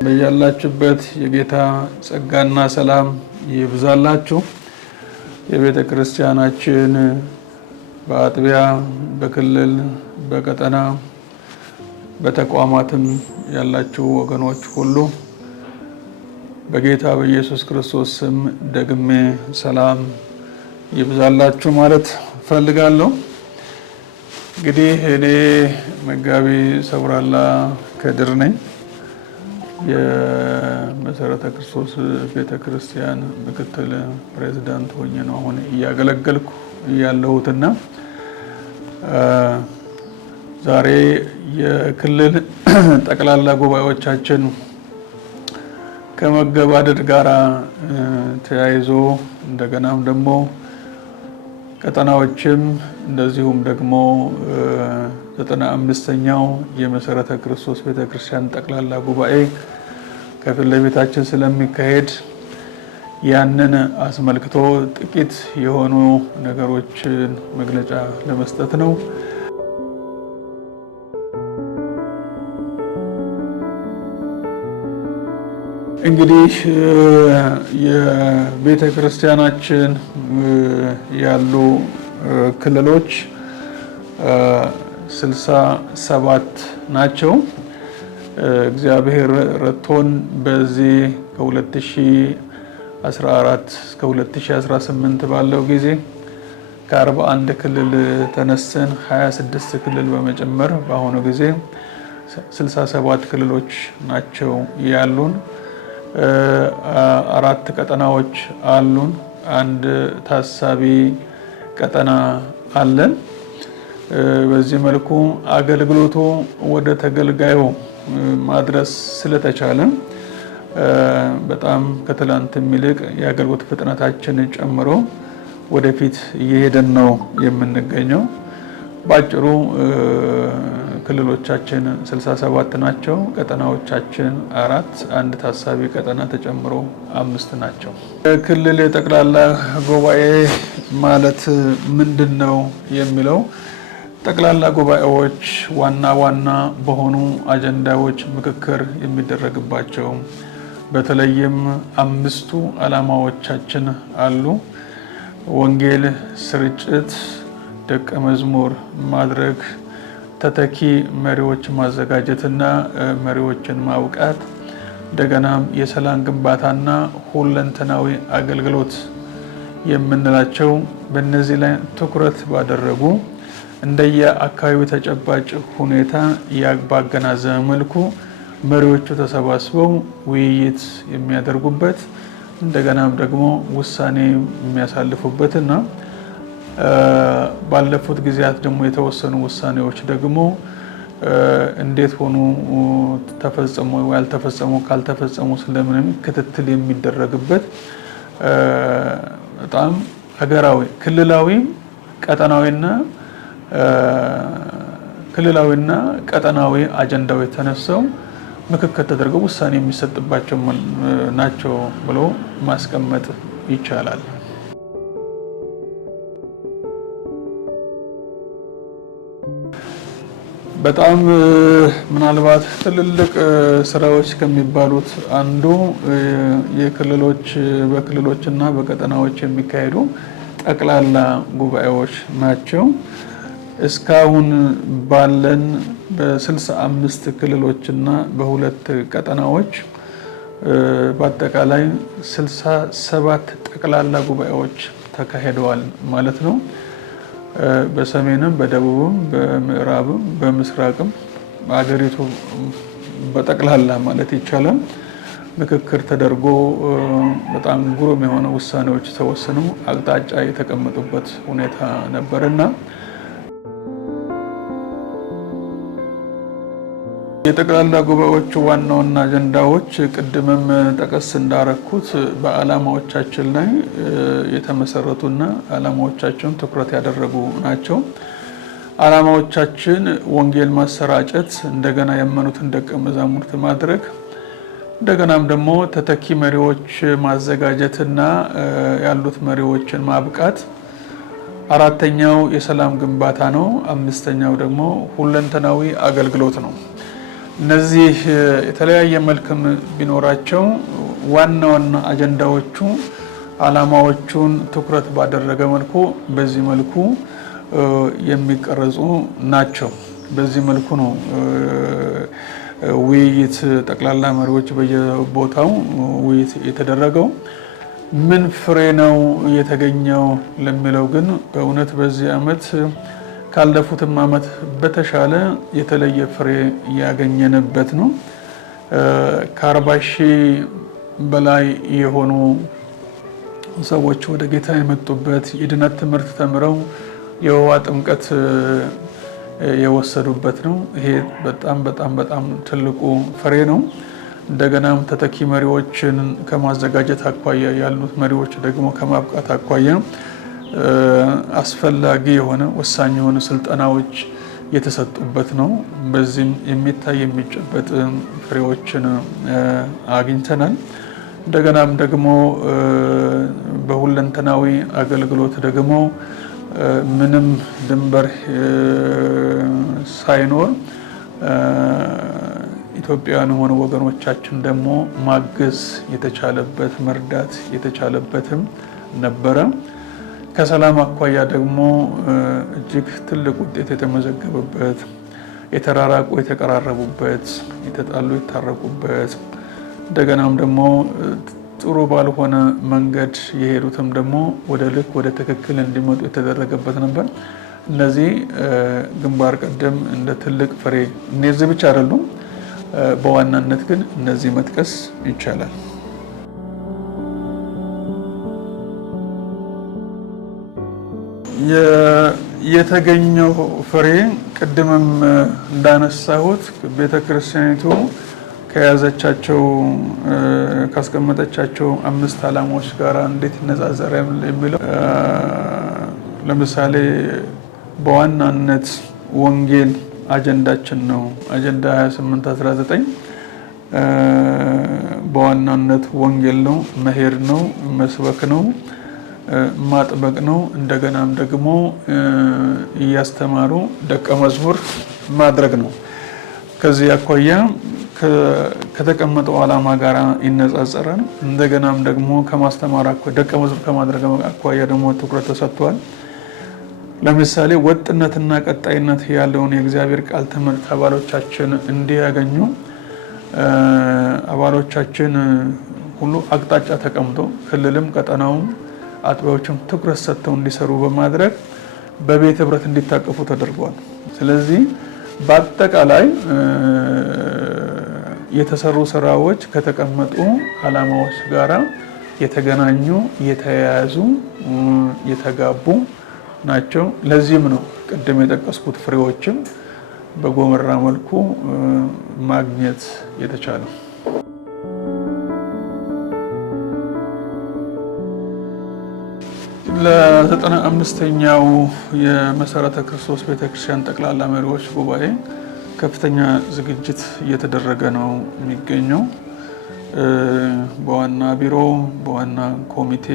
በያላችሁበት የጌታ ጸጋና ሰላም ይብዛላችሁ። የቤተ ክርስቲያናችን በአጥቢያ፣ በክልል፣ በቀጠና፣ በተቋማትም ያላችሁ ወገኖች ሁሉ በጌታ በኢየሱስ ክርስቶስ ስም ደግሜ ሰላም ይብዛላችሁ ማለት ፈልጋለሁ። እንግዲህ እኔ መጋቢ ሰብራላ ከድር ነኝ። የመሰረተ ክርስቶስ ቤተክርስቲያን ምክትል ፕሬዝዳንት ሆኜ ነው አሁን እያገለገልኩ ያለሁትና ዛሬ የክልል ጠቅላላ ጉባኤዎቻችን ከመገባደድ ጋራ ተያይዞ እንደገናም ደግሞ ቀጠናዎችም እንደዚሁም ደግሞ 95ኛው የመሰረተ ክርስቶስ ቤተክርስቲያን ጠቅላላ ጉባኤ ከፊት ለፊታችን ስለሚካሄድ ያንን አስመልክቶ ጥቂት የሆኑ ነገሮችን መግለጫ ለመስጠት ነው። እንግዲህ የቤተ ክርስቲያናችን ያሉ ክልሎች 67 ናቸው። እግዚአብሔር ረድቶን በዚህ ከ2014 እስከ 2018 ባለው ጊዜ ከ41 ክልል ተነስተን 26 ክልል በመጨመር በአሁኑ ጊዜ 67 ክልሎች ናቸው ያሉን። 4 ቀጠናዎች አሉን። አንድ ታሳቢ ቀጠና አለን። በዚህ መልኩ አገልግሎቱ ወደ ተገልጋዩ ማድረስ ስለተቻለ በጣም ከትላንት ይልቅ የአገልግሎት ፍጥነታችን ጨምሮ ወደፊት እየሄድን ነው የምንገኘው። ባጭሩ ክልሎቻችን 67 ናቸው። ቀጠናዎቻችን 4፣ አንድ ታሳቢ ቀጠና ተጨምሮ 5 ናቸው። ክልል የጠቅላላ ጉባኤ ማለት ምንድነው የሚለው ጠቅላላ ጉባኤዎች ዋና ዋና በሆኑ አጀንዳዎች ምክክር የሚደረግባቸው በተለይም 5ቱ ዓላማዎቻችን አሉ። ወንጌል ስርጭት፣ ደቀ መዝሙር ማድረግ፣ ተተኪ መሪዎች ማዘጋጀትና መሪዎችን ማብቃት፣ እንደገናም የሰላም ግንባታና ሁለንተናዊ አገልግሎት የምንላቸው በእነዚህ ላይ ትኩረት ባደረጉ እንደየ አካባቢው ተጨባጭ ሁኔታ ባገናዘበ መልኩ መሪዎቹ ተሰባስበው ውይይት የሚያደርጉበት እንደገናም ደግሞ ውሳኔ የሚያሳልፉበትና ባለፉት ጊዜያት ደግሞ የተወሰኑ ውሳኔዎች ደግሞ እንዴት ሆኑ፣ ተፈጸሙ፣ ያልተፈጸሙ፣ ካልተፈጸሙ ስለምንም ክትትል የሚደረግበት በጣም ሀገራዊ፣ ክልላዊና ቀጠናዊ አጀንዳዎች ተነስተው ምክክር ተደርገው ውሳኔ የሚሰጥባቸው ናቸው ብሎ ማስቀመጥ ይቻላል። በጣም ምናልባት ትልልቅ ስራዎች ከሚባሉት አንዱ በክልሎችና በቀጠናዎች የሚካሄዱ ጠቅላላ ጉባኤዎች ናቸው። እስካሁን ባለን በ65 ክልሎችና በ2 ቀጠናዎች በአጠቃላይ 67 ጠቅላላ ጉባኤዎች ተካሂደዋል ማለት ነው። በሰሜንም፣ በደቡብም፣ በምዕራብም፣ በምስራቅም በአገሪቱ በጠቅላላ ማለት ይቻላል ምክክር ተደርጎ በጣም ግሩም የሆነ ውሳኔዎች ተወስነው አቅጣጫ የተቀመጡበት ሁኔታ ነበርና የጠቅላላ ጉባኤዎቹ ዋና አጀንዳዎች ቅድምም ጠቀስ እንዳረኩት በዓላማዎቻችን ላይ የተመሰረቱና ዓላማዎቻቸውን ትኩረት ያደረጉ ናቸው። ዓላማዎቻችን ወንጌል ማሰራጨት፣ እንደገና ያመኑትን ደቀ መዛሙርት ማድረግ፣ እንደገናም ደግሞ ተተኪ መሪዎች ማዘጋጀትና ያሉት መሪዎችን ማብቃት፣ አራተኛው የሰላም ግንባታ ነው። አምስተኛው ደግሞ ሁለንተናዊ አገልግሎት ነው። እነዚህ የተለያየ መልክም ቢኖራቸው ዋና ዋና አጀንዳዎቹ ዓላማዎቹን ትኩረት ባደረገ መልኩ በዚህ መልኩ የሚቀረጹ ናቸው። በዚህ መልኩ ነው ውይይት ጠቅላላ መሪዎች በየቦታው ውይይት የተደረገው። ምን ፍሬ ነው የተገኘው ለሚለው ግን በእውነት በዚህ ዓመት ካለፉትም ዓመት በተሻለ የተለየ ፍሬ ያገኘንበት ነው። ከ40 ሺህ በላይ የሆኑ ሰዎች ወደ ጌታ የመጡበት የድነት ትምህርት ተምረው የውሃ ጥምቀት የወሰዱበት ነው። ይሄ በጣም በጣም በጣም ትልቁ ፍሬ ነው። እንደገናም ተተኪ መሪዎችን ከማዘጋጀት አኳያ ያሉት መሪዎች ደግሞ ከማብቃት አኳያ አስፈላጊ የሆነ ወሳኝ የሆነ ስልጠናዎች የተሰጡበት ነው። በዚህም የሚታይ የሚጨበጥ ፍሬዎችን አግኝተናል። እንደገናም ደግሞ በሁለንተናዊ አገልግሎት ደግሞ ምንም ድንበር ሳይኖር ኢትዮጵያውያን የሆኑ ወገኖቻችን ደግሞ ማገዝ የተቻለበት መርዳት የተቻለበትም ነበረ። ከሰላም አኳያ ደግሞ እጅግ ትልቅ ውጤት የተመዘገበበት፣ የተራራቁ የተቀራረቡበት፣ የተጣሉ የታረቁበት፣ እንደገናም ደግሞ ጥሩ ባልሆነ መንገድ የሄዱትም ደግሞ ወደ ልክ ወደ ትክክል እንዲመጡ የተደረገበት ነበር። እነዚህ ግንባር ቀደም እንደ ትልቅ ፍሬ እነዚህ ብቻ አይደሉም። በዋናነት ግን እነዚህ መጥቀስ ይቻላል። የተገኘው ፍሬ ቅድምም እንዳነሳሁት ቤተክርስቲያኒቱ ከያዘቻቸው ካስቀመጠቻቸው 5 ዓላማዎች ጋር እንዴት ይነጻጸራል የሚለው ለምሳሌ በዋናነት ወንጌል አጀንዳችን ነው። አጀንዳ 2819 በዋናነት ወንጌል ነው፣ መሄድ ነው፣ መስበክ ነው፣ ማጥበቅ ነው። እንደገናም ደግሞ እያስተማሩ ደቀ መዝሙር ማድረግ ነው። ከዚህ አኳያ ከተቀመጠው ዓላማ ጋር ይነጻጸራል። እንደገናም ደግሞ ከማስተማር አኳያ ደቀ መዝሙር ከማድረግ አኳያ ደግሞ ትኩረት ተሰጥቷል። ለምሳሌ ወጥነትና ቀጣይነት ያለውን የእግዚአብሔር ቃል ትምህርት አባሎቻችን እንዲያገኙ አባሎቻችን ሁሉ አቅጣጫ ተቀምጦ ክልልም ቀጠናውም አጥቢያዎችም ትኩረት ሰጥተው እንዲሰሩ በማድረግ በቤት ህብረት እንዲታቀፉ ተደርጓል። ስለዚህ በአጠቃላይ የተሰሩ ስራዎች ከተቀመጡ ዓላማዎች ጋራ የተገናኙ የተያያዙ የተጋቡ ናቸው። ለዚህም ነው ቅድም የጠቀስኩት ፍሬዎችም በጎመራ መልኩ ማግኘት የተቻለው። ለ95ኛው የመሰረተ ክርስቶስ ቤተክርስቲያን ጠቅላላ መሪዎች ጉባኤ ከፍተኛ ዝግጅት እየተደረገ ነው የሚገኘው። በዋና ቢሮ በዋና ኮሚቴ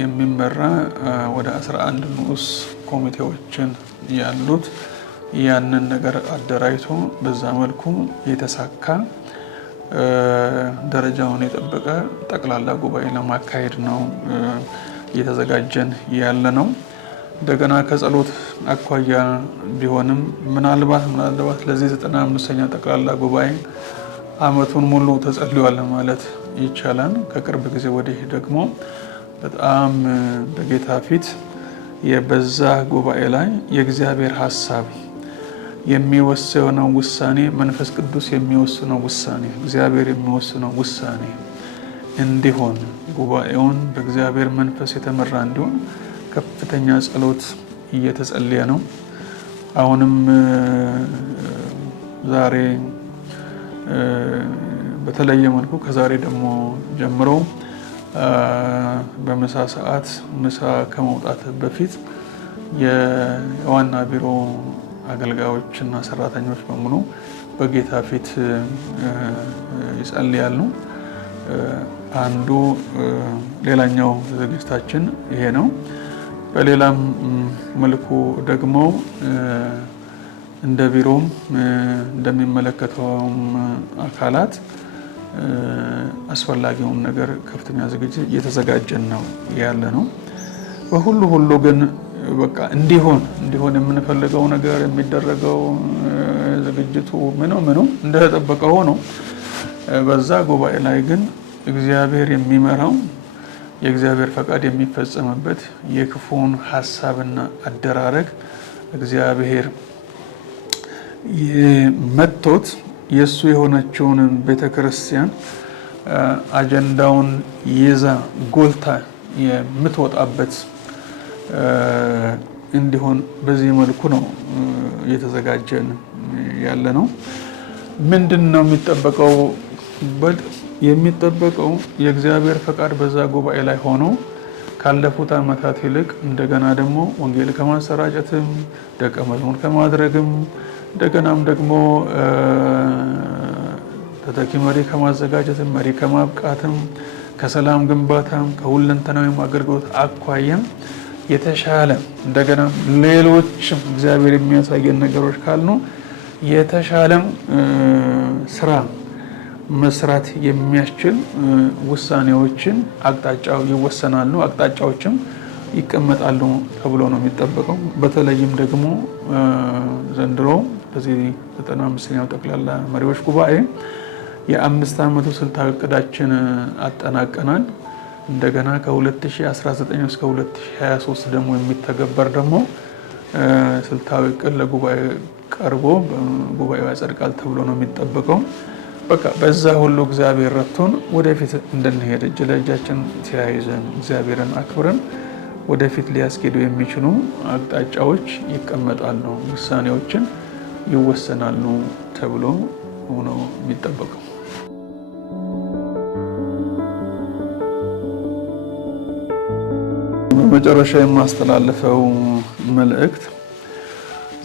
የሚመራ ወደ 11 ንዑስ ኮሚቴዎችን ያሉት ያንን ነገር አደራጅቶ በዛ መልኩ የተሳካ ደረጃውን የጠበቀ ጠቅላላ ጉባኤ ለማካሄድ ነው እየተዘጋጀን ያለ ነው። እንደገና ከጸሎት አኳያ ቢሆንም ምናልባት ለዚህ 95ኛ ጠቅላላ ጉባኤ ዓመቱን ሙሉ ተጸልዮአል ማለት ይቻላል። ከቅርብ ጊዜ ወዲህ ደግሞ በጣም በጌታ ፊት የበዛ ጉባኤ ላይ የእግዚአብሔር ሐሳብ የሚወስነው ውሳኔ መንፈስ ቅዱስ የሚወስነው ውሳኔ እግዚአብሔር የሚወስነው ውሳኔ እንዲሆን ጉባኤውን በእግዚአብሔር መንፈስ የተመራ እንዲሆን ከፍተኛ ጸሎት እየተጸለየ ነው። አሁንም ዛሬ በተለየ መልኩ ከዛሬ ደግሞ ጀምሮ በምሳ ሰዓት ምሳ ከመውጣት በፊት የዋና ቢሮ አገልጋዮችና ሰራተኞች በሙሉ በጌታ ፊት ይጸልያሉ። አንዱ ሌላኛው ዝግጅታችን ይሄ ነው። በሌላም መልኩ ደግሞ እንደ ቢሮም እንደሚመለከተውም አካላት አስፈላጊውን ነገር ከፍተኛ ዝግጅት እየተዘጋጀን ነው ያለ ነው። በሁሉ ግን በቃ እንዲሆን የምንፈልገው ነገር የሚደረገው ዝግጅቱ ምኑ እንደተጠበቀ ሆኖ በዛ ጉባኤ ላይ ግን እግዚአብሔር የሚመራው የእግዚአብሔር ፈቃድ የሚፈጸምበት የክፉን ሐሳብና አደራረግ እግዚአብሔር መጥቶት የሱ የሆነችውን ቤተክርስቲያን አጀንዳውን ይዛ ጎልታ የምትወጣበት እንዲሆን በዚህ መልኩ ነው እየተዘጋጀን ያለ ነው። ምንድነው የሚጠበቀው? የእግዚአብሔር ፈቃድ በዛ ጉባኤ ላይ ሆኖ ካለፉት ዓመታት ይልቅ እንደገና ደግሞ ወንጌል ከማሰራጨትም ደቀ መዝሙር ከማድረግም እንደገናም ደግሞ ተተኪ መሪ ከማዘጋጀትም መሪ ከማብቃትም ከሰላም ግንባታም ከሁለንተናዊም አገልግሎት አኳያ የተሻለ እንደገና ሌሎችም እግዚአብሔር የሚያሳየን ነገሮች ካሉ የተሻለም ስራ መስራት የሚያስችል ውሳኔዎችን አቅጣጫው ይወሰናሉ፣ አቅጣጫዎችም ይቀመጣሉ ተብሎ ነው የሚጠበቀው። በተለይም ደግሞ ዘንድሮ በዚህ 95ኛው ጠቅላላ መሪዎች ጉባኤ የ5 ዓመቱ ስልታዊ እቅዳችን አጠናቀናል። እንደገና ከ2019 እስከ 2023 ደግሞ የሚተገበር ደግሞ ስልታዊ እቅድ ለጉባኤ ቀርቦ ጉባኤው ያጸድቃል ተብሎ ነው የሚጠበቀው። በቃ በዛ ሁሉ እግዚአብሔር ረድቶን ወደፊት እንድንሄድ እጅ ለእጃችን ተያይዘን እግዚአብሔርን አክብረን ወደፊት ሊያስኬዱ የሚችሉ አቅጣጫዎች ይቀመጣሉ፣ ውሳኔዎችን ይወሰናሉ ተብሎ ነው የሚጠበቀው። በመጨረሻ የማስተላልፈው መልእክት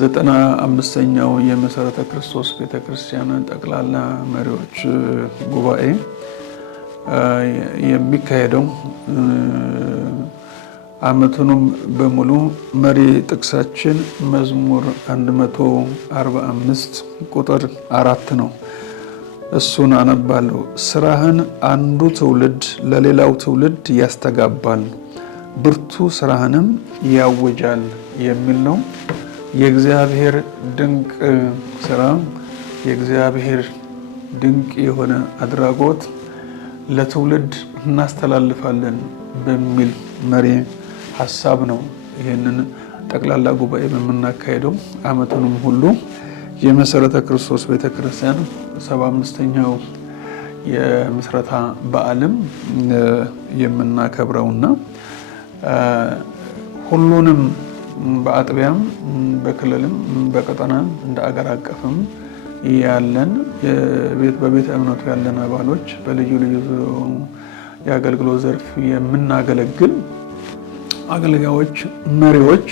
95ኛው የመሰረተ ክርስቶስ ቤተክርስቲያን ጠቅላላ መሪዎች ጉባኤ የሚካሄደው ዓመቱንም በሙሉ መሪ ጥቅሳችን መዝሙር 145 ቁጥር 4 ነው። እሱን አነባለሁ። ስራህን አንዱ ትውልድ ለሌላው ትውልድ ያስተጋባል፣ ብርቱ ስራህንም ያውጃል የሚል ነው። የእግዚአብሔር ድንቅ ስራ፣ የእግዚአብሔር ድንቅ የሆነ አድራጎት ለትውልድ እናስተላልፋለን በሚል መሪ ሀሳብ ነው ይህንን ጠቅላላ ጉባኤ በምናካሄደው። ዓመቱንም ሁሉ የመሰረተ ክርስቶስ ቤተክርስቲያን 75ኛው የምስረታ በዓልም የምናከብረውና ሁሉንም በአጥቢያም በክልልም በቀጠናም እንደ አገር አቀፍም ያለን በቤተ እምነቱ ያለን አባሎች በልዩ ልዩ የአገልግሎት ዘርፍ የምናገለግል አገልጋዮች፣ መሪዎች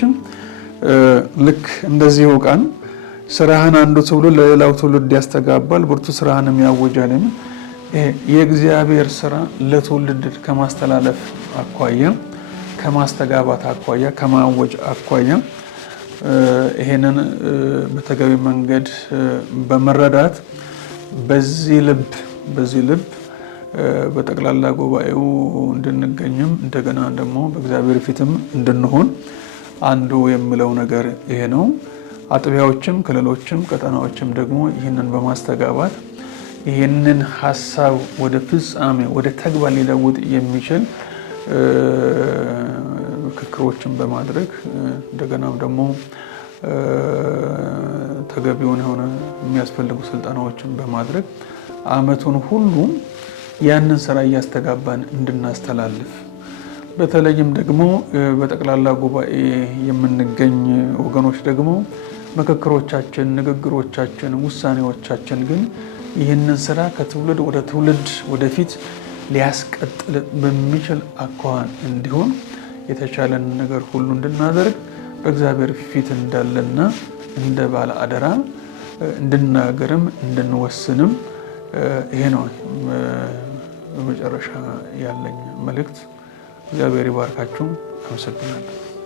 ልክ እንደዚሁ ቀን ስራህን አንዱ ትውልድ ለሌላው ትውልድ ያስተጋባል፣ ብርቱ ስራህንም ያውጃል። የእግዚአብሔር ስራ ለትውልድ ከማስተላለፍ አኳያ፣ ከማስተጋባት አኳያ፣ ከማወጅ አኳያ ይሄንን በተገቢ መንገድ በመረዳት በዚህ ልብ በጠቅላላ ጉባኤው እንድንገኝም እንደገና ደግሞ በእግዚአብሔር ፊትም እንድንሆን አንዱ የምለው ነገር ይሄ ነው። አጥቢያዎችም ክልሎችም ቀጠናዎችም ደግሞ ይህንን በማስተጋባት ይህንን ሀሳብ ወደ ፍጻሜ ወደ ተግባር ሊለውጥ የሚችል ምክክሮችን በማድረግ እንደገናም ደግሞ ተገቢውን የሆነ የሚያስፈልጉ ስልጠናዎችን በማድረግ ዓመቱን ሁሉ ያንን ስራ እያስተጋባን እንድናስተላልፍ፣ በተለይም ደግሞ በጠቅላላ ጉባኤ የምንገኝ ወገኖች ደግሞ ምክክሮቻችን፣ ንግግሮቻችን፣ ውሳኔዎቻችን ግን ይህንን ስራ ከትውልድ ወደ ትውልድ ወደፊት ሊያስቀጥል በሚችል አኳኋን እንዲሆን የተቻለን ነገር ሁሉ እንድናደርግ በእግዚአብሔር ፊት እንዳለና እንደ ባለ አደራ እንድናገርም እንድንወስንም ይሄ ነው በመጨረሻ ያለኝ መልእክት። እግዚአብሔር ይባርካችሁ። አመሰግናለሁ።